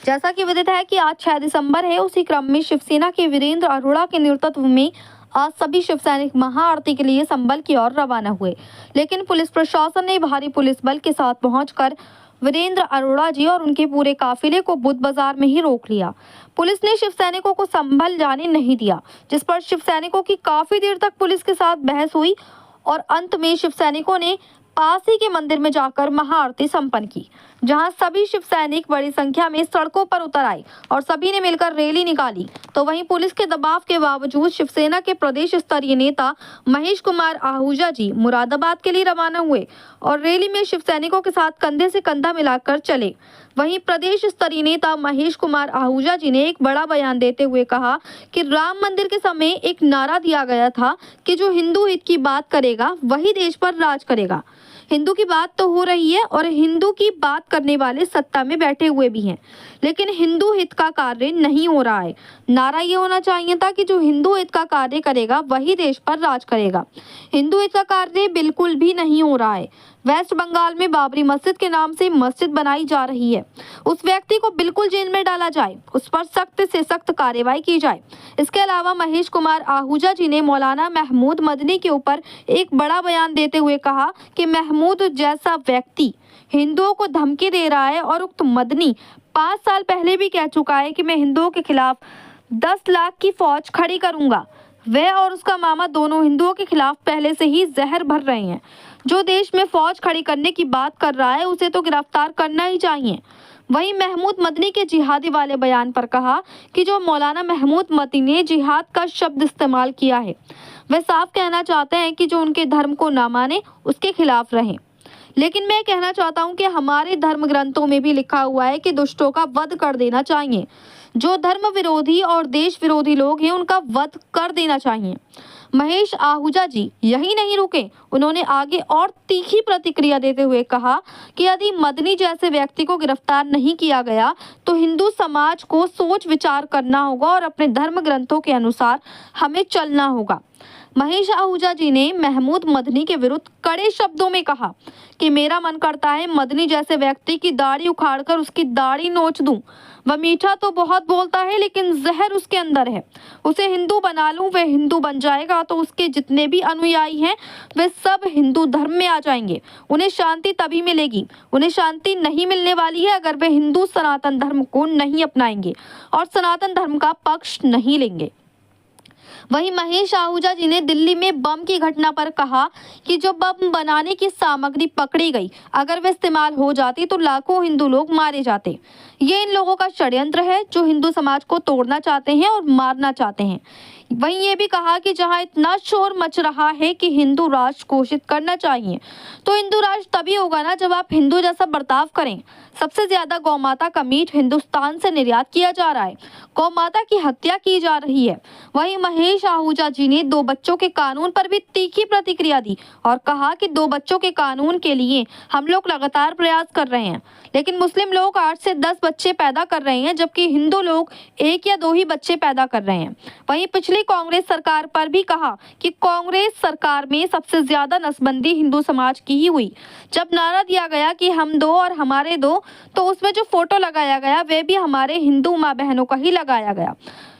जैसा कि विदित है कि आज 6 दिसंबर है, उसी क्रम में शिवसेना के वीरेंद्र अरोड़ा के नेतृत्व में आज सभी शिव सैनिक महाआरती के लिए संभल की ओर रवाना हुए। लेकिन पुलिस प्रशासन ने भारी पुलिस बल के साथ पहुंचकर वीरेंद्र अरोड़ा जी और उनके पूरे काफिले को बुद्ध बाजार में ही रोक लिया। पुलिस ने शिव सैनिकों को संभल जाने नहीं दिया, जिस पर शिव सैनिकों की काफी देर तक पुलिस के साथ बहस हुई और अंत में शिव सैनिकों ने पास ही के मंदिर में जाकर महाआरती संपन्न की, जहां सभी शिव सैनिक बड़ी संख्या में सड़कों पर उतर आए और सभी ने मिलकर रैली निकाली। तो वहीं पुलिस के दबाव के बावजूद शिवसेना के प्रदेश स्तरीय नेता महेश कुमार आहूजा जी मुरादाबाद के लिए रवाना हुए और रैली में शिव सैनिकों के साथ कंधे से कंधा मिलाकर चले। वहीं प्रदेश स्तरीय नेता महेश कुमार आहूजा जी ने एक बड़ा बयान देते हुए कहा कि राम मंदिर के समय एक नारा दिया गया था कि जो हिंदू हित की बात करेगा वही देश पर राज करेगा। हिंदू की बात तो हो रही है और हिंदू की बात करने वाले सत्ता में बैठे हुए भी हैं, लेकिन हिंदू हित का कार्य नहीं हो रहा है। नारा ये होना चाहिए था कि जो हिंदू हित का कार्य करेगा वही देश पर राज करेगा। हिंदू हित का कार्य बिल्कुल भी नहीं हो रहा है। वेस्ट बंगाल में बाबरी मस्जिद के नाम से मस्जिद बनाई जा रही है, उस व्यक्ति को बिल्कुल जेल में डाला जाए, उस पर सख्त से सख्त कार्रवाई की जाए। इसके अलावा महेश कुमार आहूजा जी ने मौलाना महमूद मदनी के ऊपर एक बड़ा बयान देते हुए कहा कि महमूद जैसा व्यक्ति हिंदुओं को धमकी दे रहा है और उक्त मदनी 5 साल पहले भी कह चुका है कि मैं हिंदुओं के खिलाफ 10 लाख की फौज खड़ी करूंगा। वह और उसका मामा दोनों हिंदुओं के खिलाफ पहले से ही जहर भर रहे हैं। जो देश में फौज खड़ी करने की बात कर रहा है उसे तो गिरफ्तार करना ही चाहिए। वहीं महमूद मदनी के जिहादी वाले बयान पर कहा कि जो मौलाना महमूद मदनी ने जिहाद का शब्द इस्तेमाल किया है, वह साफ कहना चाहते हैं कि जो उनके धर्म को ना माने उसके खिलाफ रहें। लेकिन मैं कहना चाहता हूं कि हमारे धर्म ग्रंथों में भी लिखा हुआ है कि दुष्टों का वध कर देना चाहिए। जो धर्म विरोधी और देश विरोधी लोग हैं उनका वध कर देना चाहिए। महेश आहूजा जी यही नहीं रुके, उन्होंने आगे और तीखी प्रतिक्रिया देते हुए कहा कि यदि मदनी जैसे व्यक्ति को गिरफ्तार नहीं किया गया तो हिंदू समाज को सोच विचार करना होगा और अपने धर्म ग्रंथों के अनुसार हमें चलना होगा। महेश आहूजा जी ने महमूद मदनी के विरुद्ध कड़े शब्दों में कहा कि मेरा मन करता है मदनी जैसे व्यक्ति की दाढ़ी उखाड़कर उसकी दाढ़ी नोच दूं। वह मीठा तो बहुत बोलता है लेकिन जहर उसके अंदर है। उसे हिंदू बना लूं, वह हिंदू बन जाएगा तो उसके जितने भी अनुयायी हैं वे सब हिंदू धर्म में आ जाएंगे। उन्हें शांति तभी मिलेगी। उन्हें शांति नहीं मिलने वाली है अगर वे हिंदू सनातन धर्म को नहीं अपनाएंगे और सनातन धर्म का पक्ष नहीं लेंगे। वहीं महेश आहूजा जी ने दिल्ली में बम की घटना पर कहा कि जो बम बनाने की सामग्री पकड़ी गई, अगर वह इस्तेमाल हो जाती तो लाखों हिंदू लोग मारे जाते। ये इन लोगों का षड्यंत्र है जो हिंदू समाज को तोड़ना चाहते हैं और मारना चाहते हैं। वहीं ये भी कहा कि जहां इतना शोर मच रहा है कि हिंदू राष्ट्र घोषित करना चाहिए, तो हिंदू राष्ट्र तभी होगा ना जब आप हिंदू जैसा बर्ताव करें। सबसे ज्यादा गौमाता का मीट हिंदुस्तान से निर्यात किया जा रहा है, गौमाता की हत्या की जा रही है। वहीं महेश आहूजा जी ने 2 बच्चों के कानून पर भी तीखी प्रतिक्रिया दी और कहा कि 2 बच्चों के कानून के लिए हम लोग लगातार प्रयास कर रहे हैं, लेकिन मुस्लिम लोग 8 से 10 बच्चे पैदा कर रहे हैं जबकि हिंदू लोग 1 या 2 ही बच्चे पैदा कर रहे हैं। वहीं पिछली कांग्रेस सरकार पर भी कहा कि कांग्रेस सरकार में सबसे ज्यादा नसबंदी हिंदू समाज की ही हुई। जब नारा दिया गया कि हम 2 और हमारे 2, तो उसमें जो फोटो लगाया गया वह भी हमारे हिंदू माँ बहनों का ही लगाया गया।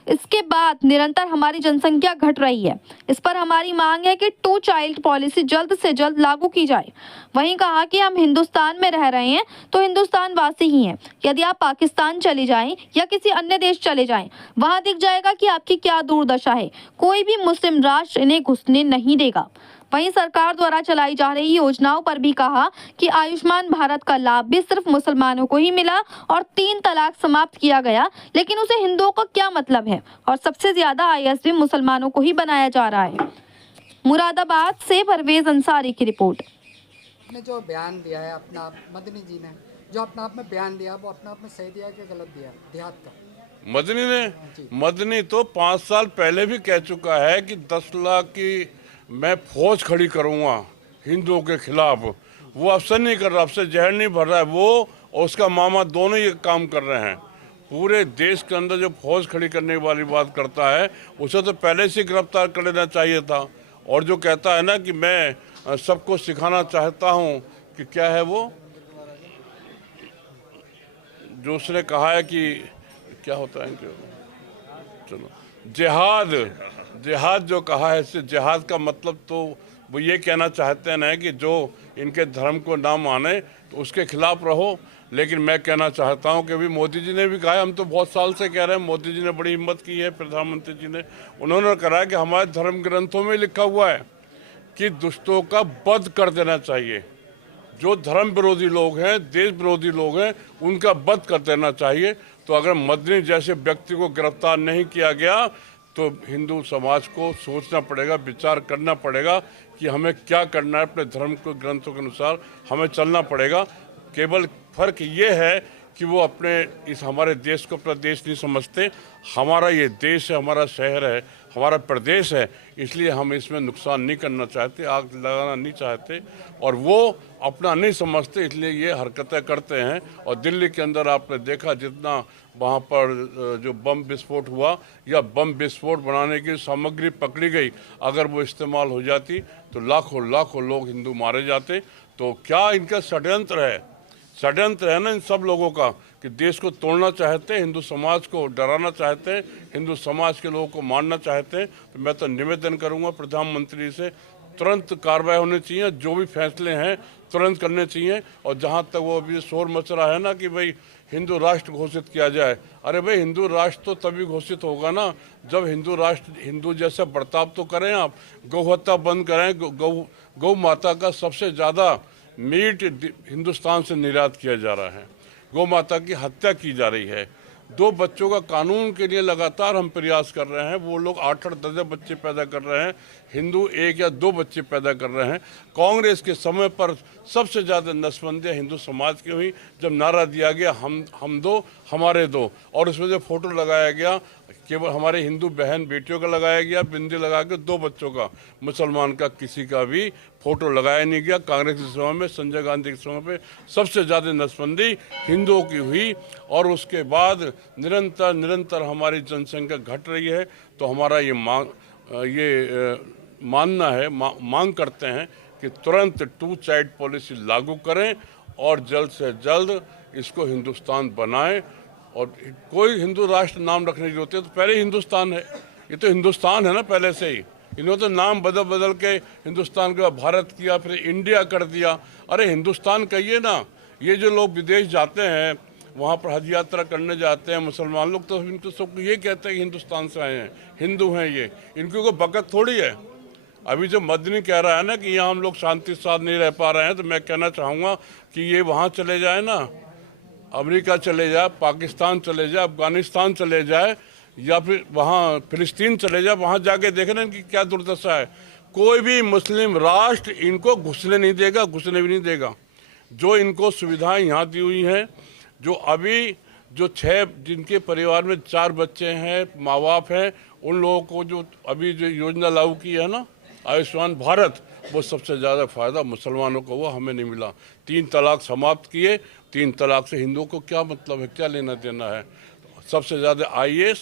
इसके बाद निरंतर हमारी जनसंख्या घट रही है। इस पर हमारी मांग है कि 2 चाइल्ड पॉलिसी जल्द से जल्द लागू की जाए। वहीं कहा कि हम हिंदुस्तान में रह रहे हैं तो हिंदुस्तान वासी ही हैं। यदि आप पाकिस्तान चले जाएं या किसी अन्य देश चले जाएं, वहां दिख जाएगा कि आपकी क्या दुर्दशा है। कोई भी मुस्लिम राष्ट्र इन्हें घुसने नहीं देगा। वहीं सरकार द्वारा चलाई जा रही योजनाओं पर भी कहा कि आयुष्मान भारत का लाभ भी सिर्फ मुसलमानों को ही मिला और 3 तलाक समाप्त किया गया, लेकिन उसे हिंदुओं का क्या मतलब है। और सबसे ज्यादा आईएएस भी मुसलमानों को ही बनाया जा रहा है। मुरादाबाद से परवेज अंसारी की रिपोर्ट। ने जो बयान दिया है अपना मदनी जी ने जो अपना आप में बयान दिया वो अपना आप में सही दिया कि गलत दिया देहात का? मदनी तो 5 साल पहले भी कह चुका है कि 10 लाख की मैं फौज खड़ी करूंगा हिंदुओं के खिलाफ। वो अफसर नहीं कर रहा, अफसर जहर नहीं भर रहा है, वो और उसका मामा दोनों ये काम कर रहे हैं। पूरे देश के अंदर जो फौज खड़ी करने वाली बात करता है उसे तो पहले से गिरफ्तार कर लेना चाहिए था। और जो कहता है ना कि मैं सबको सिखाना चाहता हूं कि क्या है वो जो उसने कहा है कि क्या होता है इनके, चलो जिहाद, जिहाद जो कहा है, इससे जिहाद का मतलब तो वो ये कहना चाहते हैं कि जो इनके धर्म को ना माने तो उसके खिलाफ रहो। लेकिन मैं कहना चाहता हूं कि भी मोदी जी ने भी कहा है, हम तो बहुत साल से कह रहे हैं, मोदी जी ने बड़ी हिम्मत की है, प्रधानमंत्री जी ने, उन्होंने कहा कि हमारे धर्म ग्रंथों में लिखा हुआ है कि दुष्टों का वध कर देना चाहिए। जो धर्म विरोधी लोग हैं, देश विरोधी लोग हैं, उनका वध कर देना चाहिए। तो अगर मदनी जैसे व्यक्ति को गिरफ्तार नहीं किया गया तो हिंदू समाज को सोचना पड़ेगा, विचार करना पड़ेगा कि हमें क्या करना है। अपने धर्म के ग्रंथों के अनुसार हमें चलना पड़ेगा। केवल फर्क ये है कि वो अपने इस हमारे देश को अपना देश नहीं समझते। हमारा ये देश है, हमारा शहर है, हमारा प्रदेश है, इसलिए हम इसमें नुकसान नहीं करना चाहते, आग लगाना नहीं चाहते, और वो अपना नहीं समझते, इसलिए ये हरकतें करते हैं। और दिल्ली के अंदर आपने देखा जितना वहाँ पर जो बम विस्फोट हुआ या बम विस्फोट बनाने की सामग्री पकड़ी गई, अगर वो इस्तेमाल हो जाती तो लाखों लाखों लोग हिंदू मारे जाते। तो क्या इनका षड्यंत्र है, षड्यंत्र है ना इन सब लोगों का कि देश को तोड़ना चाहते हैं, हिंदू समाज को डराना चाहते हैं, हिंदू समाज के लोगों को मारना चाहते हैं। तो मैं तो निवेदन करूंगा प्रधानमंत्री से, तुरंत कार्रवाई होनी चाहिए, जो भी फैसले हैं तुरंत करने चाहिए। और जहां तक वो अभी शोर मच रहा है ना कि भाई हिंदू राष्ट्र घोषित किया जाए, अरे भाई हिंदू राष्ट्र तो तभी घोषित होगा ना जब हिंदू राष्ट्र, हिंदू जैसा बर्ताव तो करें आप, गौ हत्या बंद करें। गौ माता का सबसे ज़्यादा मीट हिंदुस्तान से निर्यात किया जा रहा है, गौ माता की हत्या की जा रही है। 2 बच्चों का कानून के लिए लगातार हम प्रयास कर रहे हैं, वो लोग 8-8 10 बच्चे पैदा कर रहे हैं, हिंदू 1 या 2 बच्चे पैदा कर रहे हैं। कांग्रेस के समय पर सबसे ज़्यादा नसबंदियाँ हिंदू समाज की हुई जब नारा दिया गया हम दो हमारे दो, और उसमें जो फोटो लगाया गया केवल हमारे हिंदू बहन बेटियों का लगाया गया, बिंदी लगा के 2 बच्चों का, मुसलमान का किसी का भी फोटो लगाया नहीं गया। कांग्रेस के समय में, संजय गांधी के समय पे सबसे ज़्यादा नसबंदी हिंदुओं की हुई, और उसके बाद निरंतर हमारी जनसंख्या घट रही है। तो हमारा ये मानना है, मांग करते हैं कि तुरंत 2 चाइल्ड पॉलिसी लागू करें और जल्द से जल्द इसको हिंदुस्तान बनाएं। और कोई हिंदू राष्ट्र नाम रखने की जरूरत है, तो पहले हिंदुस्तान है, ये तो हिंदुस्तान है ना पहले से ही। इन्होंने तो नाम बदल के हिंदुस्तान का भारत किया, फिर इंडिया कर दिया। अरे हिंदुस्तान कहिए ना। ये जो लोग विदेश जाते हैं, वहाँ पर हज यात्रा करने जाते हैं मुसलमान लोग, तो इनको सब ये कहते हैं कि हिंदुस्तान से आए हैं, हिंदू हैं ये, इनकी कोई बकत थोड़ी है। अभी जो मदनी कह रहा है ना कि यहाँ हम लोग शांति के साथ नहीं रह पा रहे हैं, तो मैं कहना चाहूँगा कि ये वहाँ चले जाए ना, अमेरिका चले जाए, पाकिस्तान चले जाए, अफगानिस्तान चले जाए, या फिर वहाँ फिलिस्तीन चले जाए, वहाँ जाके देख रहे हैं कि क्या दुर्दशा है। कोई भी मुस्लिम राष्ट्र इनको घुसने नहीं देगा, घुसने भी नहीं देगा। जो इनको सुविधाएं यहाँ दी हुई हैं, जो अभी जो 6 जिनके परिवार में 4 बच्चे हैं, माँ बाप हैं, उन लोगों को जो अभी जो योजना लागू की है ना आयुष्मान भारत, वो सबसे ज़्यादा फ़ायदा मुसलमानों को, वो हमें नहीं मिला। 3 तलाक समाप्त किए, 3 तलाक से हिंदुओं को क्या मतलब है, क्या लेना देना है। सबसे ज़्यादा IAS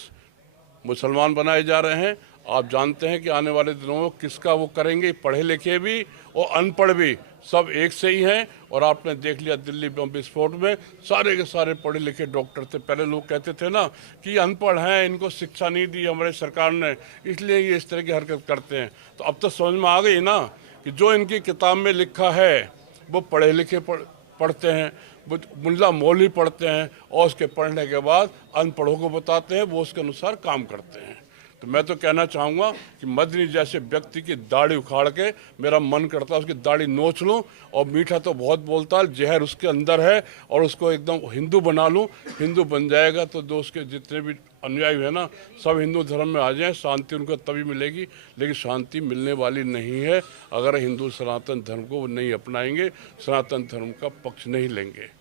मुसलमान बनाए जा रहे हैं। आप जानते हैं कि आने वाले दिनों में किसका वो करेंगे, पढ़े लिखे भी और अनपढ़ भी सब एक से ही हैं। और आपने देख लिया दिल्ली बम विस्फोट में सारे के सारे पढ़े लिखे डॉक्टर थे। पहले लोग कहते थे ना कि अनपढ़ हैं, इनको शिक्षा नहीं दी हमारे सरकार ने, इसलिए ये इस तरह की हरकत करते हैं। तो अब तो समझ में आ गई ना कि जो इनकी किताब में लिखा है वो पढ़े लिखे पढ़ते हैं, वो मुल्ला मौलवी पढ़ते हैं, और उसके पढ़ने के बाद अनपढ़ों को बताते हैं, वो उसके अनुसार काम करते हैं। तो मैं तो कहना चाहूँगा कि मदनी जैसे व्यक्ति की दाढ़ी उखाड़ के मेरा मन करता है उसकी दाढ़ी नोच लूँ, और मीठा तो बहुत बोलता है, जहर उसके अंदर है, और उसको एकदम हिंदू बना लूँ। हिंदू बन जाएगा तो दोस्त के जितने भी अनुयायी है ना, सब हिंदू धर्म में आ जाएं, शांति उनको तभी मिलेगी। लेकिन शांति मिलने वाली नहीं है अगर हिंदू सनातन धर्म को नहीं अपनाएंगे, सनातन धर्म का पक्ष नहीं लेंगे।